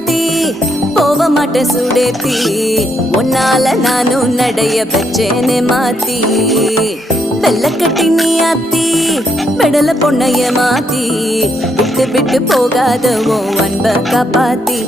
ஆத்தி போக மாட்டேன் சுடேத்தி உன்னால நானும் நடைய வச்சேனே மாத்தி வெள்ளக்கட்டி நீ ஆத்தி பெடல பொண்ணைய மாத்தி விட்டு விட்டு போகாத ஓ அன்ப காப்பாத்தி